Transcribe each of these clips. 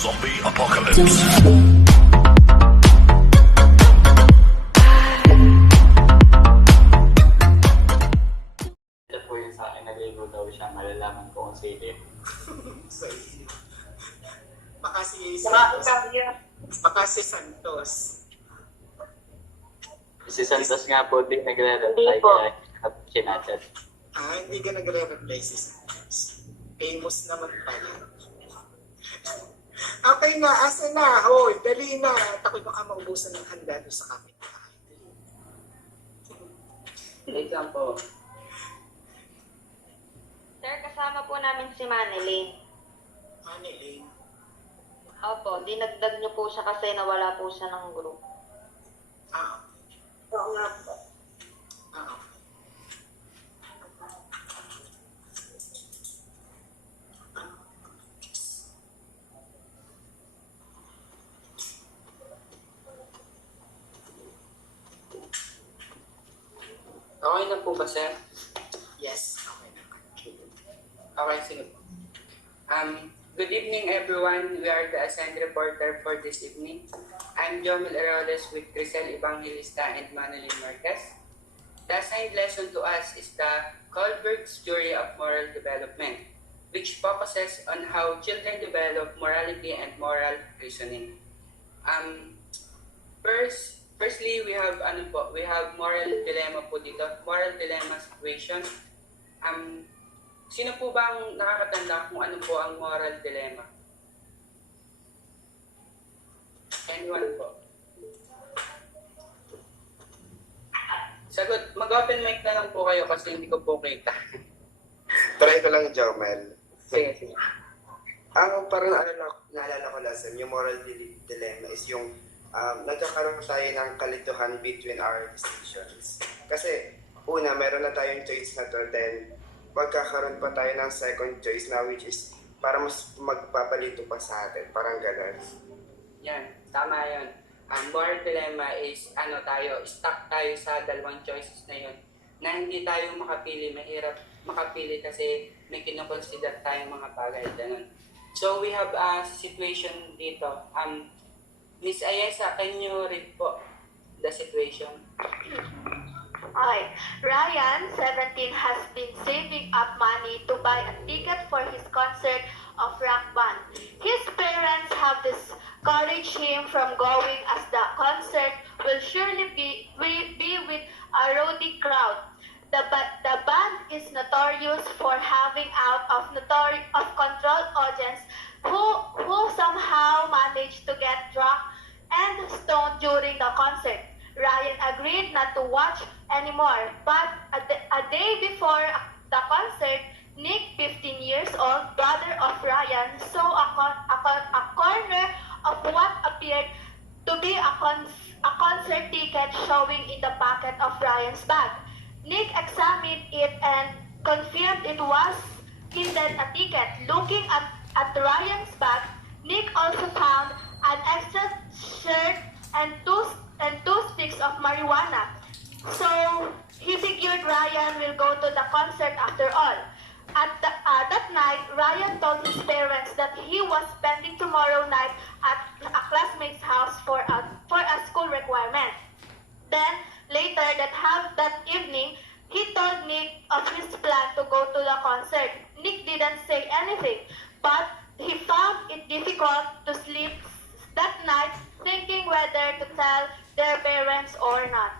Zombie Apocalypse. Ito po yung sa akin, naligo daw siya, malalaman ko kung sino. Baka si Santos. Baka si Santos. Si Santos nga po din nagre-reply Hindi po. kaya sinachat. Hindi ka nagre-reply si Santos. Famous naman pala. Okay na, asa na? Hoy, dali na. Takot baka maubusan ng handa doon sa kapitbahay. Wait lang po. Sir, kasama po namin si Manilyn. Maniling. Opo, dinagdag niyo po siya kasi nawala po siya ng group. Oo nga po. Okay na po ba, sir? Yes, okay na. Okay, sige po. Good evening, everyone. We are the assigned reporter for this evening. I'm Jomel Eroles with Crisel Evangelista and Manolin Marquez. The assigned lesson to us is the Kohlberg'S theory of moral development, which focuses on how children develop morality and moral reasoning. Firstly, we have moral dilemma po dito, moral dilemma situation. Sino po bang nakakatanda kung ano po ang moral dilemma? Anyone po? Sagot, mag-open mic na lang po kayo kasi hindi ko po kita. Try ko lang, Jomel. Sige. Ang parang naalala ko last time, yung moral dilemma is yung nagkakaroon tayo ng kalituhan between our decisions. Kasi, una, meron na tayong choice na to, then magkakaroon pa tayo ng second choice na which is para mas magpapalito pa sa atin. Parang gano'n. Yan, tama yun. Ang moral dilemma is stuck tayo sa dalawang choices na yun na hindi tayo makapili, mahirap makapili kasi may kinoconsider tayong mga bagay, ganun. So we have a situation dito. Miss Ayesa, can you read po the situation? Okay. Ryan, 17, has been saving up money to buy a ticket for his concert of rock band. His parents have discouraged him from going as the concert will surely be with a rowdy crowd. The band is notorious for having out of control audience who somehow managed to get drunk and stoned during the concert. Ryan agreed not to watch anymore, but a day before the concert, Nick, 15 years old, brother of Ryan, saw a corner of what appeared to be a concert ticket showing in the pocket of Ryan's bag. Nick examined it and confirmed it was indeed a ticket. Looking at Ryan's bag, Nick also found an extra shirt and two sticks of marijuana. So he figured Ryan will go to the concert after all. That night, Ryan told his parents that he was spending tomorrow night at a classmate's house for a school requirement. Then later that evening, he told Nick of his plan to go to the concert. Nick didn't say anything, but he found it difficult to sleep that night, thinking whether to tell their parents or not.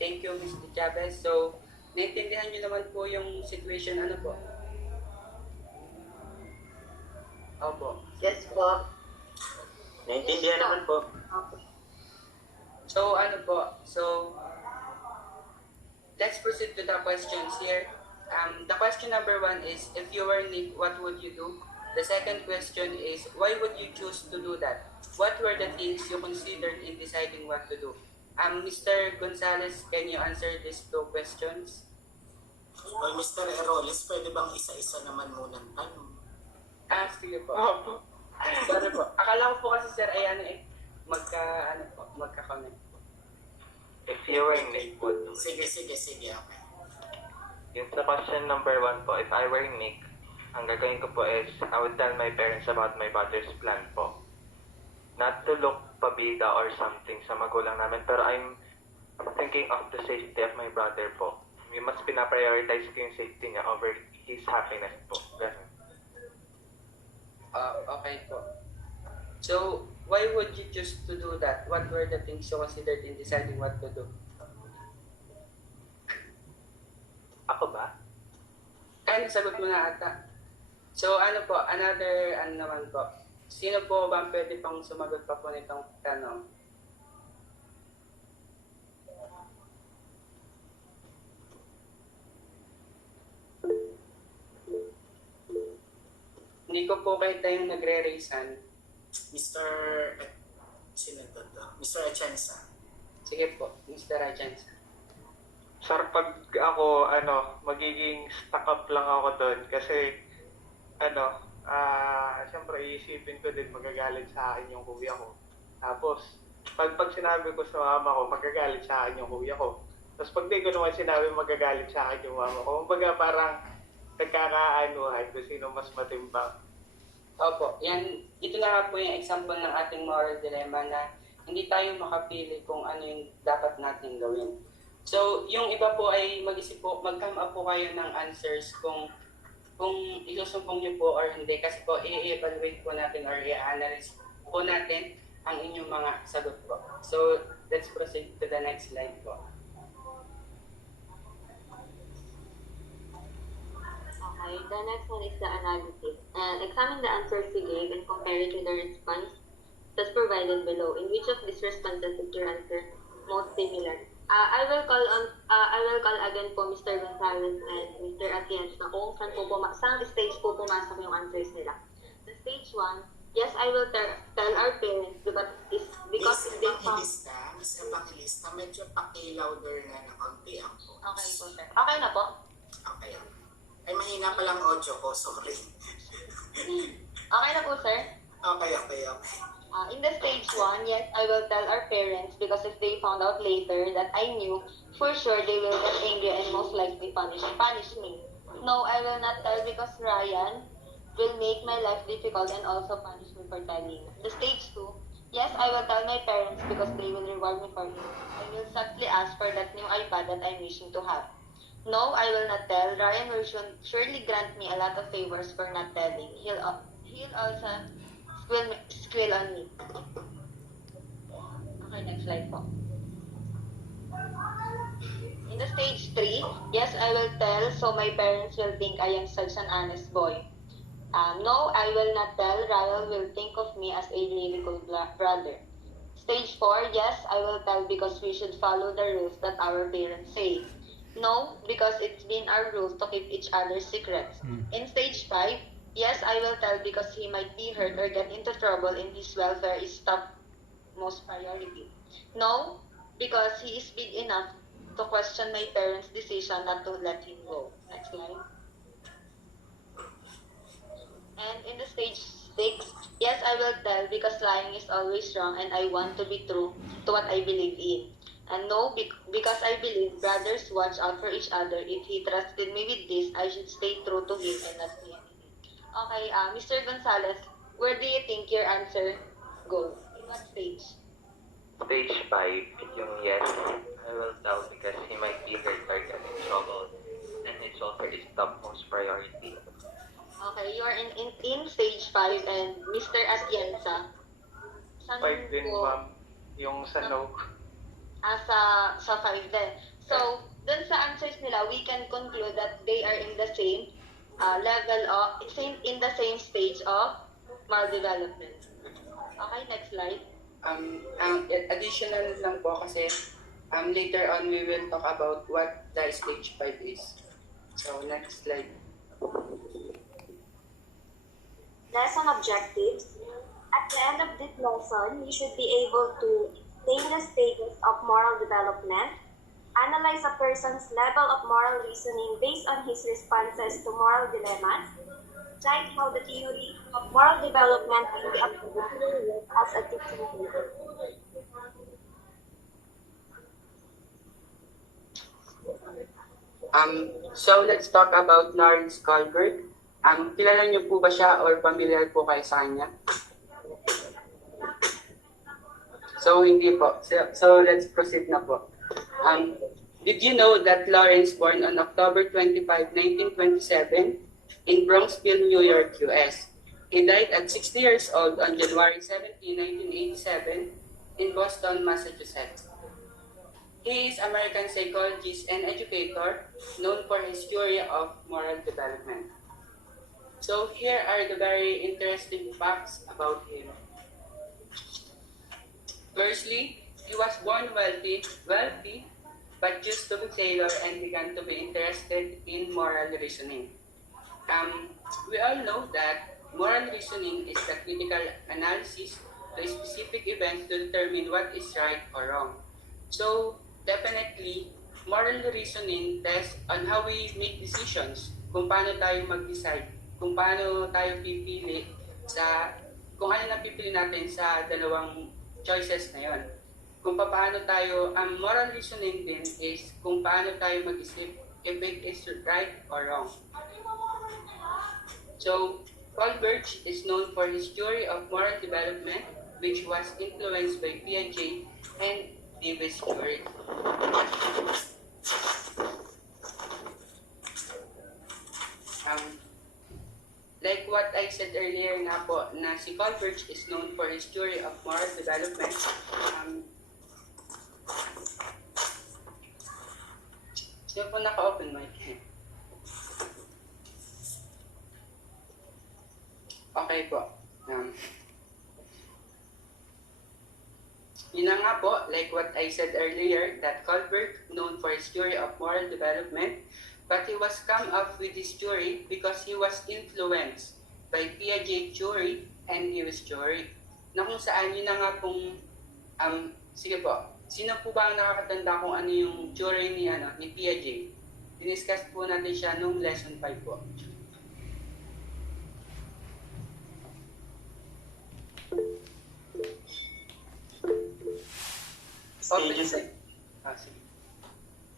Thank you, Mr. Chavez. So, naintindihan niyo naman po yung situation, ano po? Opo. Yes po. Naintindihan naman po. So, let's proceed to the questions here. The question number 1 is, if you were Nick, what would you do? The second question is, why would you choose to do that? What were the things you considered in deciding what to do? Mr. Gonzalez, can you answer these 2 questions? Oy, Mr. Eroles, pwede bang isa-isa naman muna ang tanong? Sige po. Sorry po. Akala ko po kasi sir ay magka-connect po. If you were Nick, would Sige, okay. yung sa question number 1 po, if I were Nick, ang gagawin ko po is, I would tell my parents about my brother's plan po. Not to look pabida or something sa magulang namin, pero I'm thinking of the safety of my brother po. Mas pinaprioritize ko yung safety niya over his happiness po. Ganun. Okay po. So, why would you choose to do that? What were the things you considered in deciding what to do? Ako ba? Ay, nasagot mo na ata. So, another naman po. Sino po ba pwede pang sumagot pa po nitong tanong? Hindi ko po kahit tayong nagre-raisan. Mr. Sino to? Mr. Atienza. Sige po, Mr. Agenza. Sir, pag ako, magiging stuck up lang ako doon kasi, siyempre iisipin ko din magagalit sa akin yung kuya ko. Tapos, pag sinabi ko sa mama ko, magagalit sa akin yung kuya ko. Tapos pag di ko naman sinabi, magagalit sa akin yung mama ko. Kumbaga parang nagkakaanuhan kung sino mas matimbang. Opo, ito na nga po yung example ng ating moral dilemma na hindi tayo makapili kung ano yung dapat natin gawin. So, yung iba po ay mag-isip po, mag-come up po kayo ng answers kung isusumpong niyo po or hindi. Kasi po, i-evaluate po natin or i-analyze po natin ang inyong mga sagot po. So, let's proceed to the next slide po. Okay, the next one is the analysis. Examine the answers you gave and compare it with the response that's provided below. In which of these responses is your answer most similar? I will call again po Mr. Gonzalez and Mr. Atienza kung saan stage po pumasok yung answers nila. The stage 1, yes, I will tell our parents because Miss they found... Evangelista, medyo paki-louder na konti ako. Okay po, sir. Okay na po? Okay. Ay, mahina palang audio ko, sorry. Okay na po, sir? Okay. In the stage 1, yes, I will tell our parents because if they found out later that I knew, for sure they will get angry and most likely punish me. No, I will not tell because Ryan will make my life difficult and also punish me for telling. The stage 2, yes, I will tell my parents because they will reward me for it. I will softly ask for that new iPad that I'm wishing to have. No, I will not tell. Ryan will surely grant me a lot of favors for not telling. He'll also squill on me. Okay, next slide po. In the stage 3, yes, I will tell so my parents will think I am such an honest boy. No, I will not tell. Ryan will think of me as a really cool brother. Stage 4, yes, I will tell because we should follow the rules that our parents say. No, because it's been our rule to keep each other's secrets. In stage 5, yes, I will tell because he might be hurt or get into trouble and his welfare is top most priority. No, because he is big enough to question my parents' decision not to let him go. Next slide. And in the stage 6, yes, I will tell because lying is always wrong and I want to be true to what I believe in. And no, because I believe brothers watch out for each other. If he trusted me with this, I should stay true to him and not say anything. Okay, Mr. Gonzalez, where do you think your answer goes? In what stage? Stage 5, yung yes, I will tell because he might be hurt or get in trouble and his welfare is top most priority. Okay, you are in stage 5 and Mr. Atienza. 5 din, ma'am. Yung sa no. Sa 5 din. So, dun sa answers nila, we can conclude that they are in the same level of, in the same stage of moral development. Okay, next slide. Additional lang po kasi later on we will talk about what the stage 5 is. So, next slide. Lesson objectives. At the end of this lesson, you should be able to name the stages of moral development, analyze a person's level of moral reasoning based on his responses to moral dilemmas, cite how the theory of moral development can be applied as a teaching tool. So let's talk about Lawrence Kohlberg. Kilala niyo po ba siya or familiar po kayo sa kanya? So, hindi po. So let's proceed na po. Did you know that Lawrence born on October 25, 1927 in Bronxville, New York, US? He died at 60 years old on January 17, 1987 in Boston, Massachusetts. He is American psychologist and educator known for his theory of moral development. So here are the very interesting facts about him. Firstly, he was born wealthy, but used to be sailor and began to be interested in moral reasoning. We all know that moral reasoning is the critical analysis of a specific event to determine what is right or wrong. So, definitely, moral reasoning tests on how we make decisions, kung paano tayo mag-decide, kung paano tayo pipili kung ano na pipili natin sa dalawang choices na yon. Kung paano tayo, ang moral reasoning din is kung paano tayo mag-isip if it is right or wrong. So, Kohlberg'S is known for his theory of moral development, which was influenced by Piaget and Davis theory. Like what I said earlier nga po, na si Kohlberg'S is known for his theory of moral development. Sino po naka-open mic? Okay po. Yun na nga po, like what I said earlier, that Kohlberg, known for his theory of moral development, but he was come up with this theory because he was influenced by Piaget theory and Lewis theory. Na kung saan yun na nga pong, sige po, sino po ba ang nakakatanda kung ano yung theory ni Piaget? Diniscuss po natin siya nung lesson 5 po.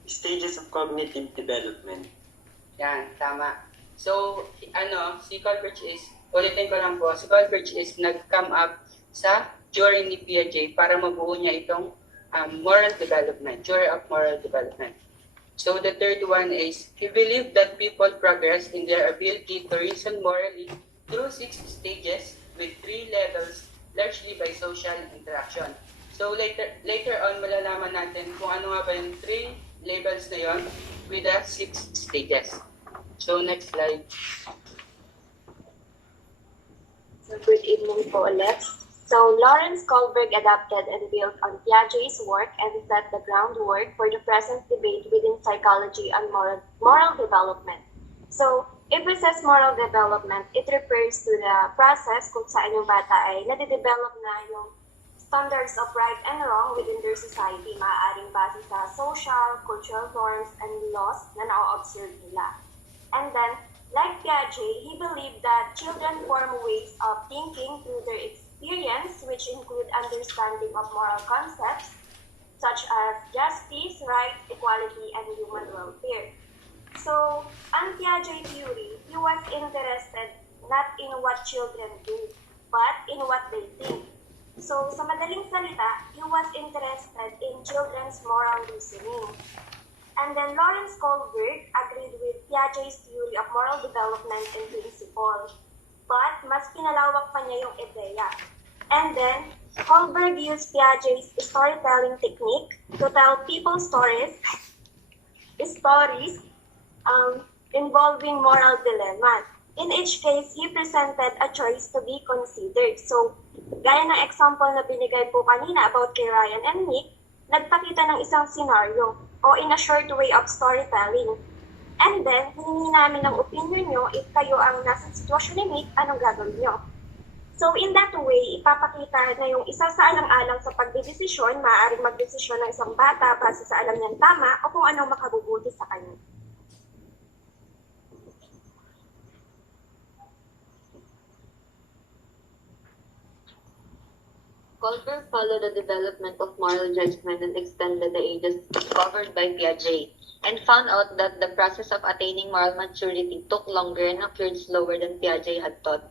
Stages of cognitive development. Yan, tama. So, si Kohlberg'S is, ulitin ko lang po, si Kohlberg'S is nag-come up sa theory ni Piaget para mabuo niya itong moral development, theory of moral development. So, the third one is, he believed that people progress in their ability to reason morally through 6 stages with 3 levels, largely by social interaction. So, later on, malalaman natin kung ano nga ba yung 3 levels na yon with the 6 stages. So, next slide. So, good evening po ulit. So, Lawrence Kohlberg adapted and built on Piaget's work and set the groundwork for the present debate within psychology on moral development. So, if we says moral development, it refers to the process kung saan yung bata ay nade-develop na yung standards of right and wrong within their society, maaaring base sa social, cultural norms, and laws na na-observe nila. And then, like Piaget, he believed that children form ways of thinking through their experience, which include understanding of moral concepts such as justice, right, equality, and human welfare. So, ang Piaget theory, he was interested not in what children do, but in what they think. So, sa madaling salita, he was interested in children's moral reasoning. And then Lawrence Kohlberg agreed with Piaget's theory of moral development in principle, but mas pinalawak pa niya yung ideya. And then, Kohlberg used Piaget's storytelling technique to tell people stories involving moral dilemmas. In each case, he presented a choice to be considered. So, gaya ng example na binigay po kanina about kay Ryan and Nick, nagpakita ng isang scenario o in a short way of storytelling. And then, hiningi namin ng opinion nyo if kayo ang nasa sitwasyon ni Nick, anong gagawin nyo? So, in that way, ipapakita na yung isa sa alang-alang sa pagdedesisyon, maaaring magdesisyon ng isang bata base sa alam niyang tama o kung anong makabubuti sa kanya. Kohlberg followed the development of moral judgment and extended the ages covered by Piaget. and found out that the process of attaining moral maturity took longer and occurred slower than Piaget had thought.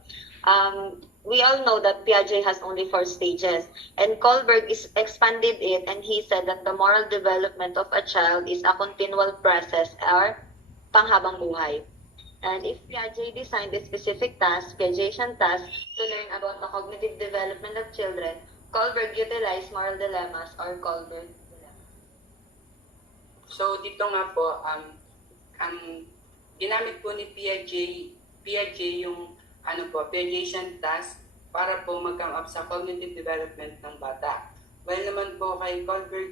We all know that Piaget has only 4 stages, and Kohlberg is expanded it, and he said that the moral development of a child is a continual process or panghabang buhay. And if Piaget designed a specific task, Piagetian task, to learn about the cognitive development of children, Kohlberg utilized moral dilemmas or Kohlberg dilemmas. So dito nga po, ang ginamit po ni Piaget yung Piagetian task para po mag-come up sa cognitive development ng bata. While naman po kay Kohlberg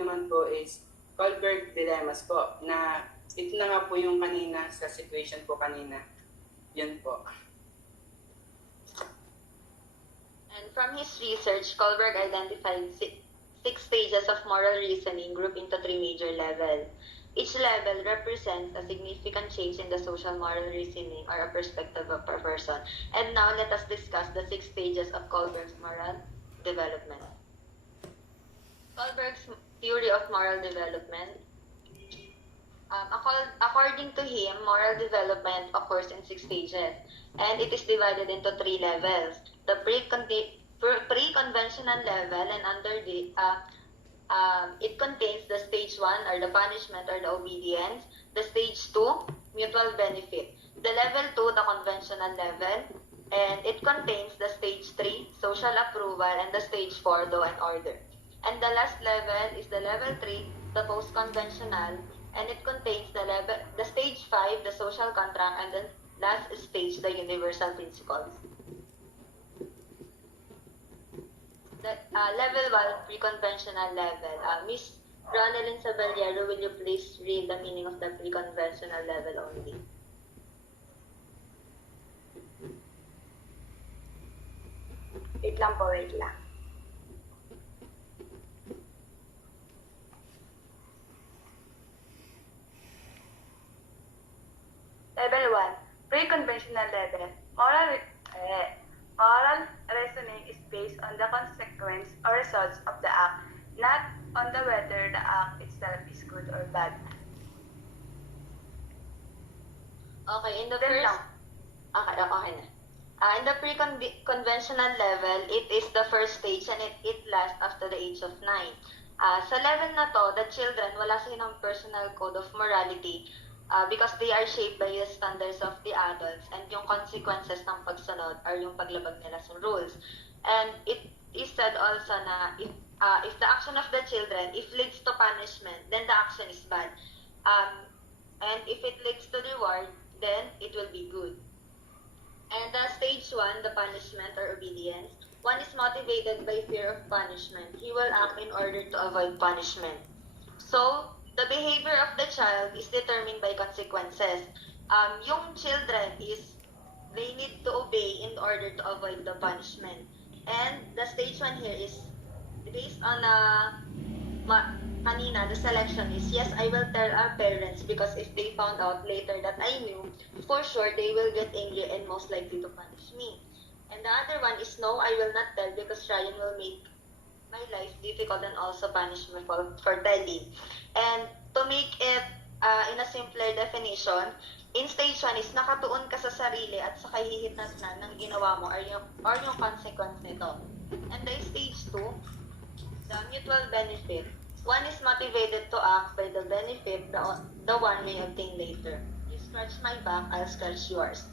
naman po is Kohlberg dilemmas po na ito na nga po yung kanina sa situation po kanina. Yun po. And from his research, Kohlberg identified 6 stages of moral reasoning grouped into 3 major levels. Each level represents a significant change in the social moral reasoning or a perspective of a person. And now let us discuss the 6 stages of Kohlberg's moral development. Kohlberg's theory of moral development. According to him, moral development occurs in 6 stages, and it is divided into 3 levels. The pre-conventional level, and under the it contains the stage 1 or the punishment or the obedience, the stage 2, mutual benefit, the level 2, the conventional level, and it contains the stage 3, social approval, and the stage 4, law and order. And the last level is the level 3, the post-conventional, and it contains the stage 5, the social contract, and the last stage, the universal principles. The level 1, pre-conventional level. Miss Ronelyn Saballero, will you please read the meaning of the pre-conventional level only? Wait lang po, wait lang. Level 1, pre-conventional level. Moral reasoning is based on the consequence or results of the act, not on the whether the act itself is good or bad. Okay, in the Then first... Okay na. In the pre-conventional level, it is the first stage and it lasts after the age of 9. Sa level na to, the children, wala silang personal code of morality because they are shaped by the standards of the adults and yung consequences ng pagsunod or yung paglabag nila sa rules. And it is said also na if the action of the children, if leads to punishment, then the action is bad. And if it leads to reward, then it will be good. And the stage 1, the punishment or obedience, one is motivated by fear of punishment. He will act in order to avoid punishment. So, the behavior of the child is determined by consequences. Yung children they need to obey in order to avoid the punishment. And the stage 1 here is based on kanina, the selection is, yes, I will tell our parents because if they found out later that I knew, for sure they will get angry and most likely to punish me. And the other one is, no, I will not tell because Ryan will make my life difficult and also punish me for telling. And to make it in a simpler definition, in stage 1 is nakatuon ka sa sarili at sa kahihinatnan ng ginawa mo or yung consequence nito. And the stage 2, the mutual benefit. One is motivated to act by the benefit the one may obtain later. You scratch my back, I'll scratch yours.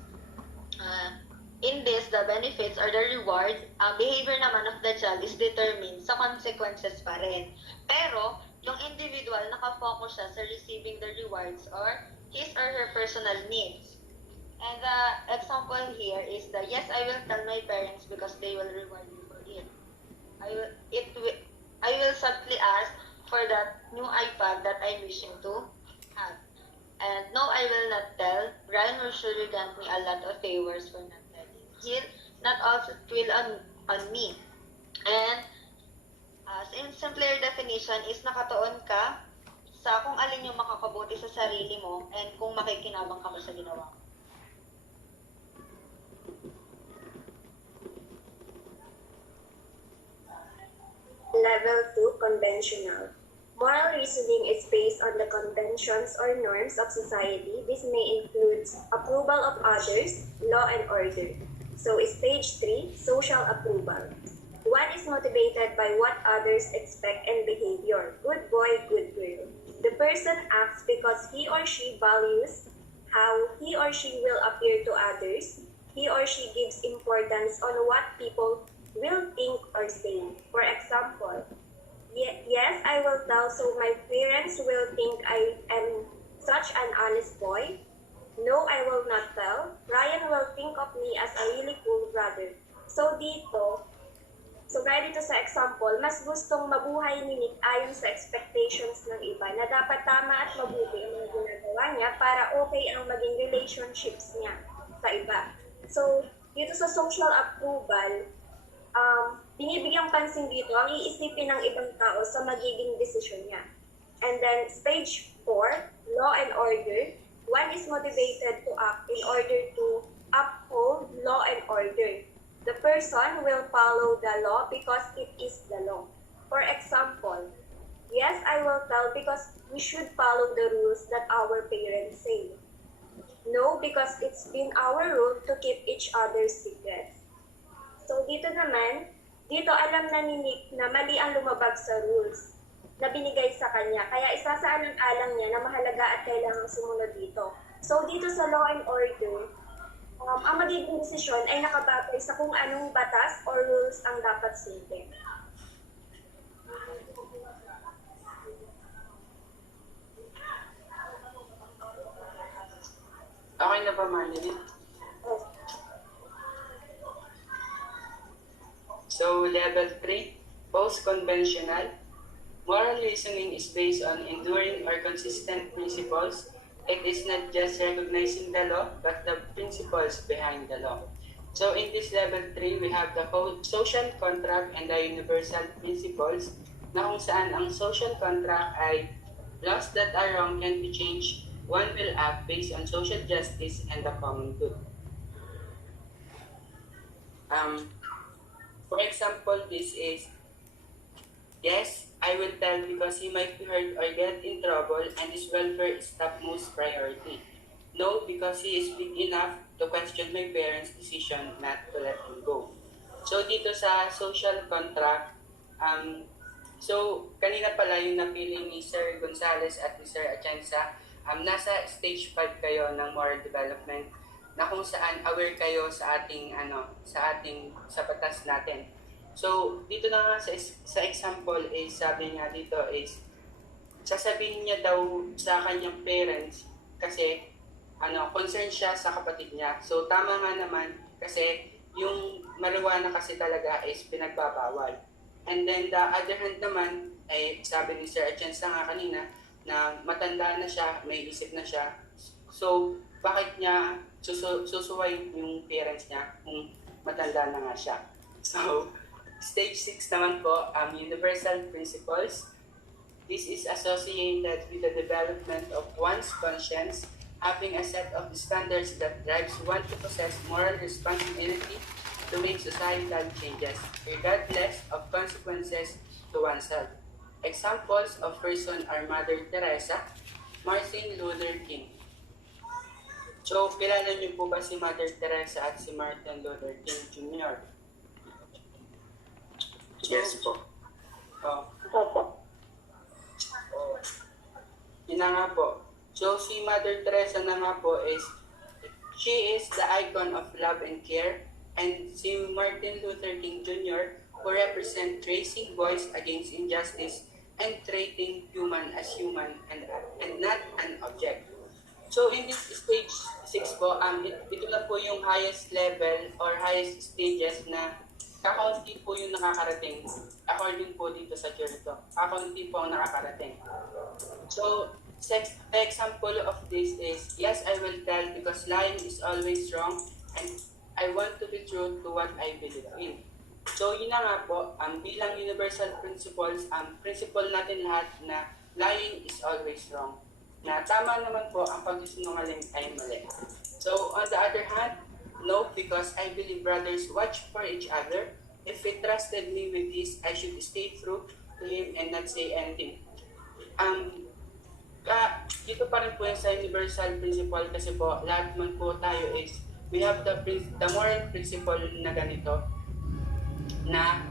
In this, the benefits or the reward, ang behavior naman of the child is determined sa consequences pa rin. Pero, yung individual, nakafocus siya sa receiving the rewards or his or her personal needs. And the example here is the, yes, I will tell my parents because they will reward me for it. I will simply ask for that new iPad that I'm wishing to have. And no, I will not tell. Brian will surely grant me a lot of favors for not telling. He'll not also twill on me. And in simpler definition is nakatuon ka sa kung alin yung makakabuti sa sarili mo and kung makikinabang ka ba sa ginawa mo. Level 2, conventional. Moral reasoning is based on the conventions or norms of society. This may include approval of others, law and order. So stage 3, social approval. One is motivated by what others expect and behavior. Good boy, good girl. The person acts because he or she values how he or she will appear to others. He or she gives importance on what people will think or say. For example, yes, I will tell so my parents will think I am such an honest boy. No, I will not tell. Ryan will think of me as a really cool brother. So gaya dito sa example, mas gustong mabuhay ni Nick ayon sa expectations ng iba na dapat tama at mabuti ang mga ginagawa niya para okay ang maging relationships niya sa iba. So, dito sa social approval, binibigyang pansin dito ang iisipin ng ibang tao sa magiging desisyon niya. And then, stage 4, law and order. One is motivated to act in order to uphold law and order. The person will follow the law because it is the law. For example, yes, I will tell because we should follow the rules that our parents say. No, because it's been our rule to keep each other's secrets. So dito alam na ni Nick na mali ang lumabag sa rules na binigay sa kanya. Kaya isasaalang-alang niya na mahalaga at kailangang sumunod dito. So dito sa law and order, ang magiging desisyon ay nakabatay sa kung anong batas or rules ang dapat sundin. Okay na ba, Marlene? So, level 3, post-conventional. Moral reasoning is based on enduring or consistent principles. It is not just recognizing the law, but the principles behind the law. So in this level 3, we have the social contract and the universal principles na kung saan ang social contract ay laws that are wrong can be changed. One will act based on social justice and the common good. For example, this is, yes, I will tell because he might be hurt or get in trouble and his welfare is topmost priority. No, because he is big enough to question my parents' decision not to let him go. So dito sa social contract, so kanina pala yung napili ni Sir Gonzales at ni Sir Atienza, nasa stage 5 kayo ng moral development na kung saan aware kayo sa ating sa batas natin. So, dito na nga sa example is sabi niya dito is sasabihin niya daw sa kanyang parents kasi concerned siya sa kapatid niya. So, tama nga naman kasi yung marijuana kasi talaga is pinagbabawal. And then the other hand naman ay sabi ni Sir Atienza nga kanina na matanda na siya, may isip na siya. So, bakit niya susuway yung parents niya kung matanda na nga siya? So, stage 6 naman po, universal principles. This is associated with the development of one's conscience, having a set of standards that drives one to possess moral responsibility to make societal changes, regardless of consequences to oneself. Examples of person are Mother Teresa, Martin Luther King. So, kilala niyo po ba si Mother Teresa at si Martin Luther King Jr.? Yes po. Yun na nga po. So, si Mother Teresa na nga po is, she is the icon of love and care. And si Martin Luther King Jr. who represent raising voice against injustice and treating human as human and not an object. So, in this stage 6 po, ito na po yung highest level or highest stages na kakaunti po yung nakakarating according po dito sa Kirito. Kakaunti po ang nakakarating. So, the example of this is, yes, I will tell because lying is always wrong and I want to be true to what I believe in. So, yun na nga po, bilang universal principles, principle natin lahat na lying is always wrong. Na tama naman po ang pagsisinungaling ay mali. So, on the other hand, no, because I believe brothers watch for each other. If he trusted me with this, I should stay true to him and not say anything. Dito pa rin po yung sa universal principle kasi po lahat man po tayo is we have the moral principle na ganito na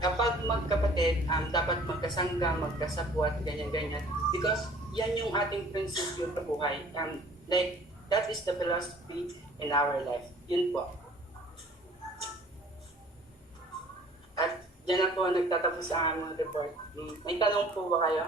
kapag magkapatid, dapat magkasangga, magkasapwat, ganyan-ganyan. Because yan yung ating prinsipyo sa buhay. Like, that is the philosophy in our life. Yun po. At dyan na po nagtatapos ang aming report. May tanong po ba kayo?